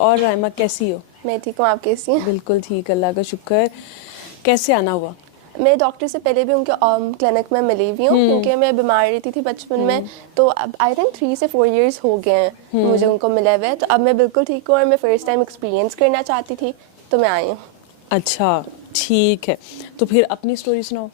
اور رائمہ کیسی ہو؟ میں ٹھیک ہوں, آپ کیسی ہیں؟ بالکل ٹھیک, اللہ کا شکر. کیسے آنا ہوا؟ میں ڈاکٹر سے پہلے بھی ان کے کلینک میں ملی ہوئی ہوں, کیونکہ میں بیمار رہتی تھی بچپن میں, تو اب آئی تھنک 3 سے 4 ایئرس ہو گئے ہیں مجھے ان کو ملے ہوئے, تو اب میں بالکل ٹھیک ہوں اور میں فرسٹ ٹائم ایکسپیرینس کرنا چاہتی تھی تو میں آئی ہوں. اچھا ٹھیک ہے, تو پھر اپنی اسٹوری سناؤ.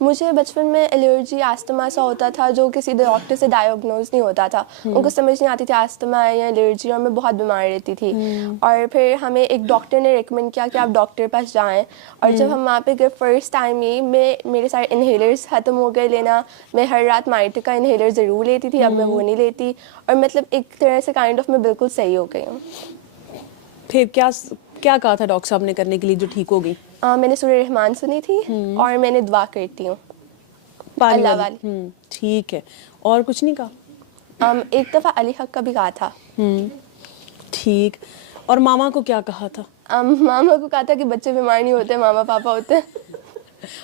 مجھے بچپن میں الرجی آستما سا ہوتا تھا جو کسی ڈاکٹر سے ڈائگنوز نہیں ہوتا تھا, ان کو سمجھ نہیں آتی تھی آستما ہے یا الرجی, اور میں بہت بیمار رہتی تھی. اور پھر ہمیں ایک ڈاکٹر نے ریکمینڈ کیا کہ آپ ڈاکٹر پاس جائیں, اور جب ہم وہاں پہ گئے فرسٹ ٹائم ہی میرے سارے انہیلرز ختم ہو گئے لینا. میں ہر رات مائٹ کا انہیلر ضرور لیتی تھی, اب میں وہ نہیں لیتی, اور مطلب ایک طرح سے کائنڈ آف میں بالکل صحیح ہو گئی ہوں. پھر کیا کہا تھا ڈاکٹر صاحب نے کرنے کے لیے جو ٹھیک ہو گئی؟ میں نے سورہ رحمان سنی تھی اور میں نے دعا کرتی ہوں پانی اللہ والی. والی. ٹھیک ہے, اور کچھ نہیں کہا؟ ایک دفعہ علی حق کا بھی کہا تھا. ٹھیک, اور ماما کو کیا کہا تھا؟ ماما کو کہا تھا کہ بچے بیمار نہیں ہوتے, ماما پاپا ہوتے ہیں.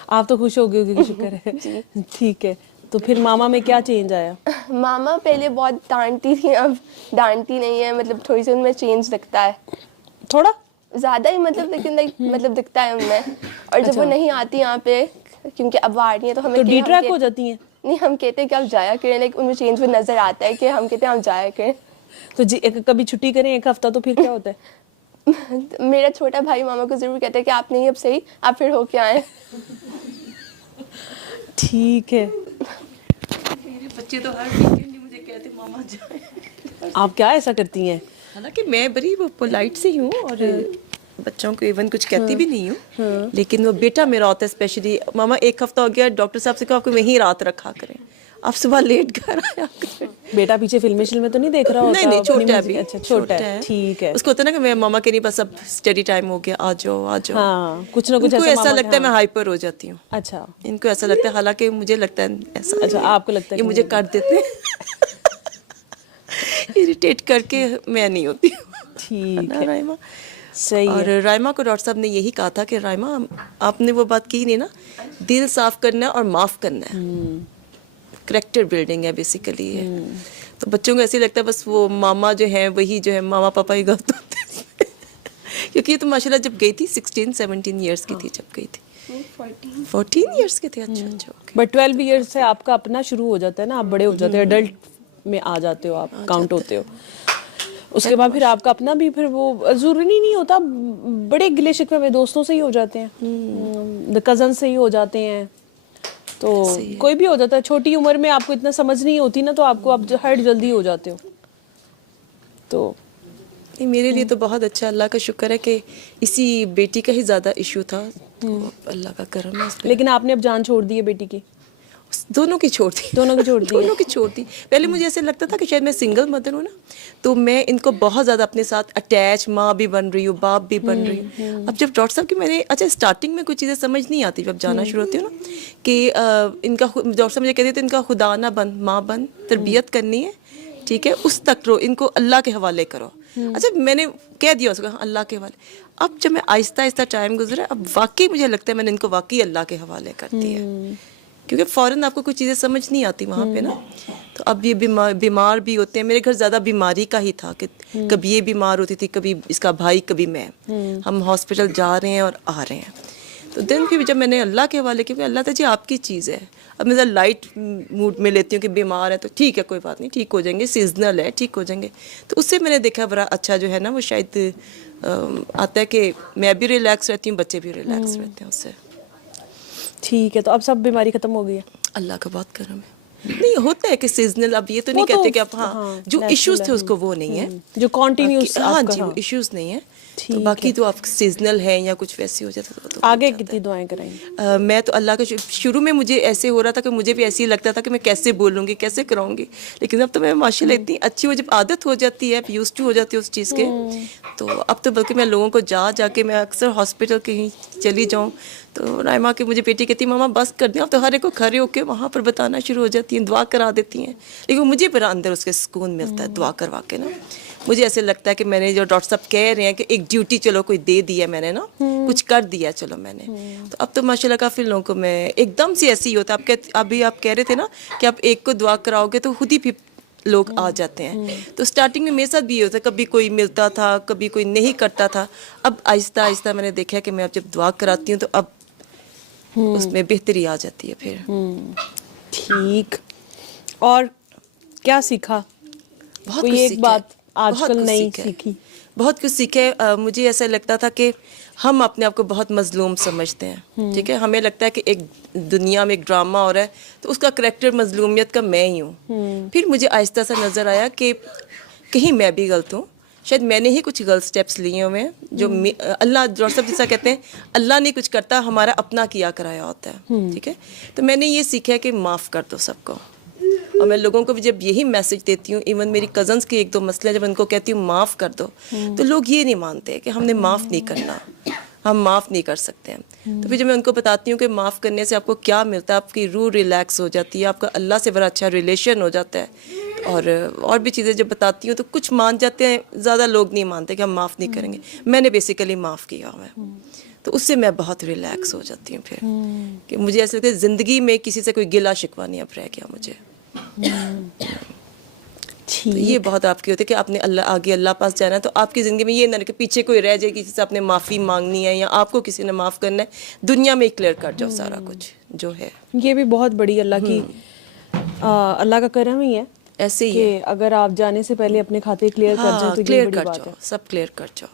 آپ تو خوش ہو گئی ہوگی کہ شکر ہے. ٹھیک ہے, تو پھر ماما میں کیا چینج آیا؟ ماما پہلے بہت ڈانٹتی تھی, اب ڈانٹتی نہیں ہے, مطلب تھوڑی سی ان میں چینج دکھتا ہے, تھوڑا زیادہ ہی مطلب, لیکن مطلب دکھتا ہے ان میں. اور جب وہ نہیں آتی یہاں پہ, کیونکہ اب وہ آ رہی ہیں تو ہمیں ڈی ٹریک ہو جاتی ہیں. نہیں, ہم کہتے ہیں کہ آپ جایا کریں, لیکن ان میں چینج بھی نظر آتا ہے کہ ہم کہتے ہیں آپ جایا کریں. تو کبھی چھٹی کریں ایک ہفتہ تو پھر کیا ہوتا ہے؟ میرا چھوٹا بھائی ماما کو ضرور کہتا ہے کہ آپ نہیں اب صحیح, آپ پھر ہو کے آئیں. ٹھیک ہے. میرے بچے تو ہر ویکینڈ مجھے کہتے ماما جائیں. آپ کیا ایسا کرتی ہیں؟ حالانکہ میں بڑی وہ پولائٹ سی ہوں اور بچوں کو ایون کچھ کہتی بھی نہیں ہوں, لیکن وہ بیٹا میرا ہوتا ہے اسپیشلی, ماما ایک ہفتہ ہو گیا, ڈاکٹر صاحب سے کہا آپ کو وہیں رات رکھا کریں, آپ صبح لیٹ گھر آیا کریں. بیٹا پیچھے فلم میں تو نہیں دیکھ رہا ہوتا؟ نہیں, چھوٹا ہے ابھی. اچھا چھوٹا ہے, ٹھیک ہے. اس کو ہوتا ہے نا کہ میں ماما کے نہیں, بس اب اسٹڈی ٹائم ہو گیا, آ جاؤ آ جاؤ. ہاں, کچھ نہ ان کچھ کو ایسا لگتا ہے ہاں. میں ہائپر ہو جاتی ہوں. اچھا, ان کو ایسا لگتا ہے, حالانکہ مجھے لگتا ہے ایسا. اچھا آپ کو لگتا ہے یہ مجھے کاٹ دیتے ہیں اریٹیٹ کر کے, میں نہیں ہوتی ہوں. ٹھیک ہے, رائمہ صحیح اور ہے. رائمہ کو ڈاکٹر صاحب نے یہی کہا تھا کہ رائمہ آپ نے وہ بات کی نہیں نا, دل صاف کرنا ہے اور معاف کرنا ہے. کریکٹر بلڈنگ ہے بیسیکلی ہے. تو بچوں کو ایسے لگتا ہے بس وہ ماما جو ہے وہی جو ہے ماما پاپا ہی غلط ہوتے ہیں. کیونکہ یہ تو ماشاء اللہ جب گئی تھی 16-17 ایئرس کی تھی جب گئی تھی. 14 ایئرس کے تھے. اچھا. بٹ 12 ایئرس سے آپ کا اپنا شروع ہو جاتا ہے نا, آپ بڑے ہو جاتے ہیں, ایڈلٹ میں آ جاتے ہو, آپ کاؤنٹ ہوتے ہو. اس کے بعد پھر آپ کا اپنا بھی, پھر وہ ضروری نہیں ہوتا, بڑے گلے شکوے میں دوستوں سے ہی ہو جاتے ہیں, کزن سے ہی ہو جاتے ہیں, تو کوئی بھی ہو جاتا ہے. چھوٹی عمر میں آپ کو اتنا سمجھ نہیں ہوتی نا, تو آپ کو اب ہرٹ جلدی ہو جاتے ہو. تو میرے لیے تو بہت اچھا, اللہ کا شکر ہے کہ اسی بیٹی کا ہی زیادہ ایشو تھا, تو اللہ کا کرم ہے اس پہ. لیکن آپ نے اب جان چھوڑ دی ہے بیٹی کی؟ دونوں کی چھوڑ دی. دونوں کی چھوڑ دی. دونوں کی چھوڑ دی. پہلے مجھے ایسے لگتا تھا کہ شاید میں سنگل مدر ہوں نا, تو میں ان کو بہت زیادہ اپنے ساتھ اٹیچ, ماں بھی بن رہی ہوں, باپ بھی بن رہی ہوں. اب جب ڈاکٹر صاحب کی میں نے, اچھا اسٹارٹنگ میں کچھ چیزیں سمجھ نہیں آتی جب جانا شروع ہوتی ہوں نا, کہ ان کا ڈاکٹر صاحب مجھے کہتے تھے ان کا خدا نہ بن, ماں بن, تربیت کرنی ہے, ٹھیک ہے, اس تک رو, ان کو اللہ کے حوالے کرو. اچھا میں نے کہہ دیا اس کو اللہ کے حوالے. اب جب میں آہستہ آہستہ ٹائم گزرا, اب واقعی مجھے لگتا ہے میں نے ان کو واقعی اللہ کے حوالے کر دیا, کیونکہ فوراً آپ کو کچھ چیزیں سمجھ نہیں آتی وہاں پہ نا. تو اب یہ بیمار بھی ہوتے ہیں. میرے گھر زیادہ بیماری کا ہی تھا, کہ کبھی یہ بیمار ہوتی تھی, کبھی اس کا بھائی, کبھی میں. ہم ہاسپٹل جا رہے ہیں اور آ رہے ہیں. تو دن پھر جب میں نے اللہ کے حوالے کیا, اللہ تعالیٰ جی آپ کی چیز ہے. اب میں ذرا لائٹ موڈ میں لیتی ہوں کہ بیمار ہے تو ٹھیک ہے, کوئی بات نہیں, ٹھیک ہو جائیں گے, سیزنل ہے, ٹھیک ہو جائیں گے. تو اس سے میں نے دیکھا بڑا اچھا جو ہے نا, وہ شاید آتا ہے کہ میں بھی ریلیکس رہتی ہوں, بچے بھی ریلیکس رہتے ہیں اس سے. ٹھیک ہے, تو اب سب بیماری ختم ہو گئی ہے؟ اللہ کا بہت کرم ہے. نہیں ہوتا ہے کہ سیزنل, اب یہ تو نہیں کہتے کہ اب ہاں جو ایشوز تھے اس کو وہ نہیں ہے, جو کنٹینیوس, ہاں جی وہ ایشوز نہیں ہیں. تو باقی تو آپ سیزنل ہیں یا کچھ ویسی ہو جاتا تو آگے کتنی دعائیں کرائیں؟ میں تو اللہ کا شروع میں مجھے ایسے ہو رہا تھا کہ مجھے بھی ایسے ہی لگتا تھا کہ میں کیسے بولوں گی, کیسے کراؤں گی, لیکن اب تو میں ماشاء اللہ اتنی اچھی ہو, جب عادت ہو جاتی ہے, یوز ٹو ہو جاتی ہے اس چیز کے, تو اب تو بلکہ میں لوگوں کو جا کے, میں اکثر ہاسپٹل کہیں چلی جاؤں تو رائمہ کی مجھے بیٹی کہتی ماما بس کر دیں, اب تو ہر ایک کو کھڑے ہو کے وہاں پر بتانا شروع ہو جاتی ہیں, دعا کرا دیتی ہیں. لیکن مجھے پھر اندر اس کے سکون ملتا ہے دعا کروا کے نا. مجھے ایسے لگتا ہے کہ میں نے جو ڈاکٹر صاحب کہہ رہے ہیں کہ ایک ڈیوٹی چلو کوئی دے دی ہے میں نے نا, کچھ کر دیا چلو میں نے. تو اب تو ماشاء اللہ کافی لوگوں کو میں ایک دم سے ایسے ہی ہوتا ہے. ابھی آپ کہہ رہے تھے نا کہ آپ ایک کو دعا کراؤ گے تو خود ہی لوگ آ جاتے ہیں. تو اسٹارٹنگ میں میرے ساتھ بھی یہ ہوتا ہے, کبھی کوئی ملتا تھا, کبھی کوئی نہیں کرتا تھا. اب آہستہ آہستہ میں نے دیکھا کہ میں اب جب دعا کراتی ہوں تو اب اس میں بہتری آ جاتی ہے پھر. ٹھیک. اور کیا سیکھا؟ بہت کوئی کچھ ایک سیکھا ہے, بات آج بہت کل کچھ نئی سیکھا ہے, سیکھی؟ بہت کچھ سیکھا ہے. مجھے ایسا لگتا تھا کہ ہم اپنے آپ کو بہت مظلوم سمجھتے ہیں, ٹھیک ہے, ہمیں لگتا ہے کہ ایک دنیا میں ایک ڈرامہ ہو رہا ہے تو اس کا کریکٹر مظلومیت کا میں ہی ہوں. پھر مجھے آہستہ سا نظر آیا کہ کہیں میں بھی غلط ہوں, شاید میں نے ہی کچھ غلط سٹیپس لیے ہوئے ہیں جو اللہ ڈاکٹر صاحب جیسا کہتے ہیں اللہ نہیں کچھ کرتا, ہمارا اپنا کیا کرایا ہوتا ہے, ٹھیک ہے. تو میں نے یہ سیکھا کہ معاف کر دو سب کو. اور میں لوگوں کو بھی جب یہی میسج دیتی ہوں, ایون میری کزنس کے ایک دو مسئلے جب ان کو کہتی ہوں معاف کر دو, تو لوگ یہ نہیں مانتے کہ ہم نے معاف نہیں کرنا, ہم معاف نہیں کر سکتے ہیں. تو پھر جب میں ان کو بتاتی ہوں کہ معاف کرنے سے آپ کو کیا ملتا ہے, آپ کی روح ریلیکس ہو جاتی ہے, آپ کا اللہ سے بڑا اچھا ریلیشن ہو جاتا ہے, اور بھی چیزیں جب بتاتی ہوں تو کچھ مان جاتے ہیں, زیادہ لوگ نہیں مانتے کہ ہم معاف نہیں کریں گے. میں نے بیسیکلی معاف کیا ہوا ہے, تو اس سے میں بہت ریلیکس ہو جاتی ہوں پھر, کہ مجھے ایسا لگتا ہے زندگی میں کسی سے کوئی گلا شکوہ نہیں اب رہ گیا مجھے. تو یہ بہت آپ کی ہوتی ہے کہ آپ نے آگے اللہ پاس جانا ہے, تو آپ کی زندگی میں یہ نہ کہ پیچھے کوئی رہ جائے, کسی سے آپ نے معافی مانگنی ہے یا آپ کو کسی نے معاف کرنا ہے, دنیا میں کلیئر کر جاؤ سارا کچھ جو ہے. یہ بھی بہت بڑی اللہ کی اللہ کا کرم ہی ہے ایسے ہی کہ ہے, اگر آپ جانے سے پہلے اپنے کھاتے کلیئر کر جائیں ہاں تو یہ کلیئر بڑی کر بات جاؤ, ہے. سب کلیئر کر جاؤ.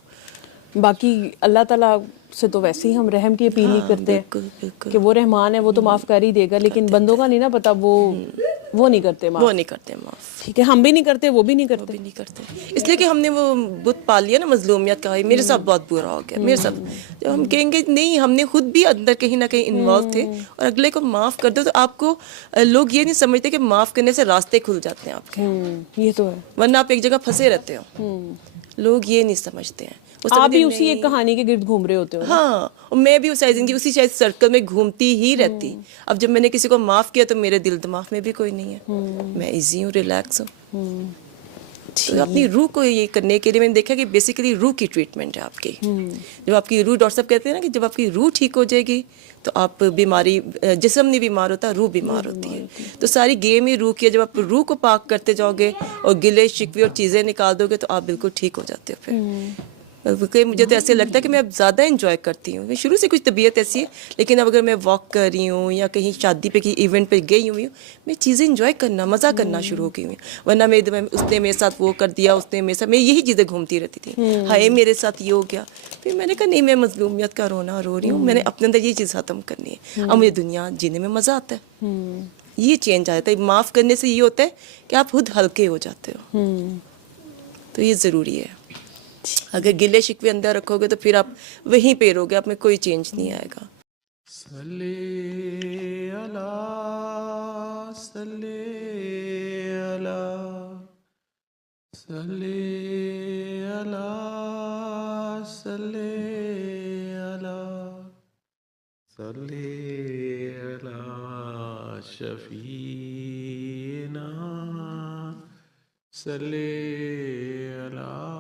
باقی اللہ تعالیٰ سے تو ویسے ہی ہم رحم کی اپیل ہی ہاں کرتے ہیں بالکل بالکل, کہ وہ رحمان ہے, وہ تو معاف کر ہی دے گا, لیکن بندوں کا نہیں نا پتا, وہ نہیں کرتے وہ معاف. نہیں کرتے معاف, ٹھیک ہے, ہم بھی نہیں کرتے, وہ بھی نہیں وہ کرتے. بھی نہیں کرتے, اس لیے کہ ہم نے وہ بت پال لیا نا مظلومیت کا. میرے ساتھ بہت برا ہو گیا میرے ساتھ. جب ہم کہیں گے نہیں, ہم نے خود بھی اندر کہیں نہ کہیں انوالو تھے, اور اگلے کو معاف کر دو, تو آپ کو لوگ یہ نہیں سمجھتے کہ معاف کرنے سے راستے کھل جاتے ہیں آپ کے, یہ تو ہے. ورنہ آپ ایک جگہ پھنسے رہتے ہو. لوگ یہ نہیں سمجھتے ہیں, وہ آپ سمجھتے بھی ہیں اسی ایک نہیں. کہانی کے گرد گھوم رہے ہوتے ہو نا. ہاں, اور میں بھی اسی شاید سرکل میں گھومتی ہی رہتی. اب جب میں نے کسی کو معاف کیا تو میرے دل دماغ میں بھی کوئی نہیں ہے, میں ایزی ہوں, ریلیکس ہوں. تو اپنی روح کو یہ کرنے کے لیے میں نے دیکھا کہ بیسیکلی روح کی ٹریٹمنٹ ہے آپ کی. جب آپ کی روح, ڈاکٹر صاحب کہتے ہیں نا کہ جب آپ کی روح ٹھیک ہو جائے گی تو آپ بیماری, جسم نہیں بیمار ہوتا, روح بیمار ہوتی ہے. تو ساری گیم ہی روح کی ہے. جب آپ روح کو پاک کرتے جاؤ گے اور گلے شکوے اور چیزیں نکال دو گے تو آپ بالکل ٹھیک ہو جاتے ہو پھر. مجھے تو ایسے لگتا ہے کہ میں اب زیادہ انجوائے کرتی ہوں. شروع سے کچھ طبیعت ایسی ہے, لیکن اب اگر میں واک کر رہی ہوں یا کہیں شادی پہ کہیں ایونٹ پہ گئی ہوئی ہوں, میں چیزیں انجوائے کرنا, مزہ کرنا شروع ہو گئی ہوں. ورنہ میں اس نے میرے ساتھ وہ کر دیا, اس نے میرے ساتھ, میں یہی چیزیں گھومتی رہتی تھی. ہائے میرے ساتھ یہ ہو گیا. پھر میں نے کہا نہیں, میں مظلومیت کا رونا رو رہی ہوں, میں نے اپنے اندر یہ چیز ختم کرنی ہے. اب مجھے دنیا جینے میں مزہ آتا ہے. یہ چینج آتا ہے. معاف کرنے سے یہ ہوتا ہے کہ آپ خود ہلکے ہو جاتے ہو. تو یہ ضروری ہے. اگر گلے شکوے اندر رکھو گے تو پھر آپ وہیں پہ رہو گے, آپ میں کوئی چینج نہیں آئے گا. صلی اللہ صلی اللہ صلی اللہ صلی اللہ صلی اللہ شفیعنا صلی اللہ